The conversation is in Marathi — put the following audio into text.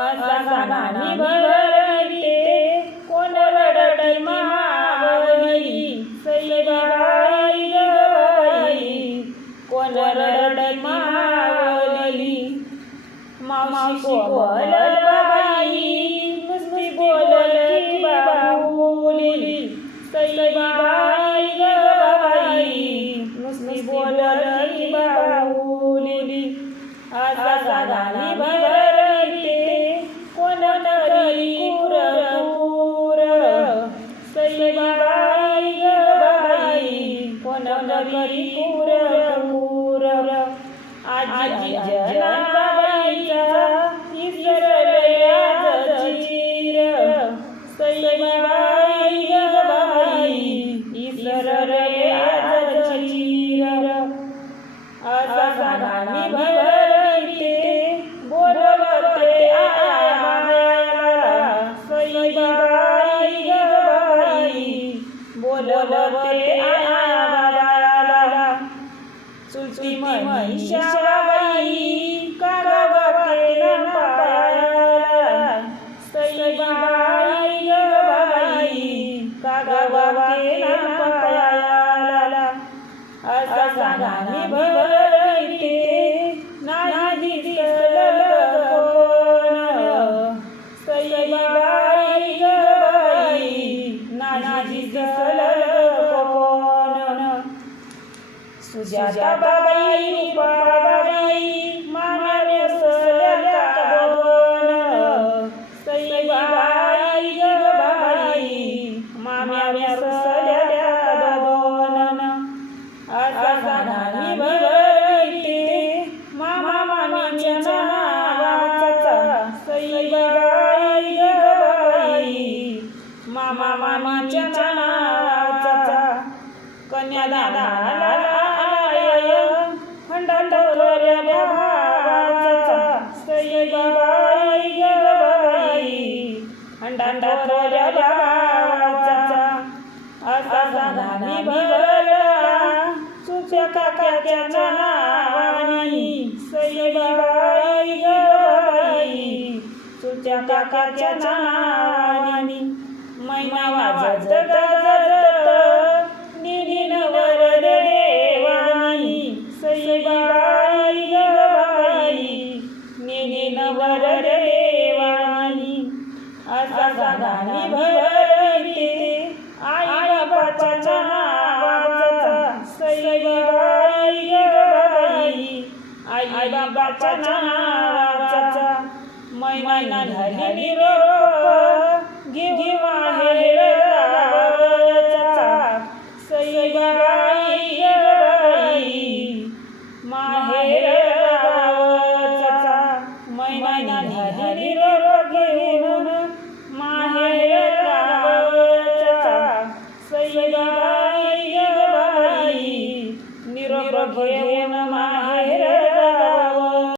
असा गाणी भरते कोण रडती मावली सईबाई गबाई कोण रडती मावली मामा बोलल करी तरी कुरकुर आजी जनाबाईचा इसरल्या जचीर सईबाई गबाई इसरल्या जचीर असा गाणी भरते बोलवते आयाला सईबाई गबाई बोलवते चुलती महिषाबाई कागवाके पायाला. सईबाई गबाई कागवाके पायाला. असा गाणी भरते नाही दिसलं कोण सईबाई गबाई नाही दिसलं कोण सुजाताबाई रूपाबाई मामाने सल्या दोन सईबाई गबाई मामाने सल्या दोन असा गाणी भरते मामा मामीच्या नावाचा सईबाई गबाई मामा मामीच्या नावाचा कन्यादानाला खंडांडोऱ्या भावाचा असा गाणी भरला तुझ्या काकाच्या नावानी सईबाई गबाई तुझ्या काकाच्या नावानी मैना वाजत बाचा नाचा मैना झाली निरो घेवा हे सई बाई बाई माहेर मैना झाली निरो घेऊन माहेर सई बाई बाई निरो घेऊन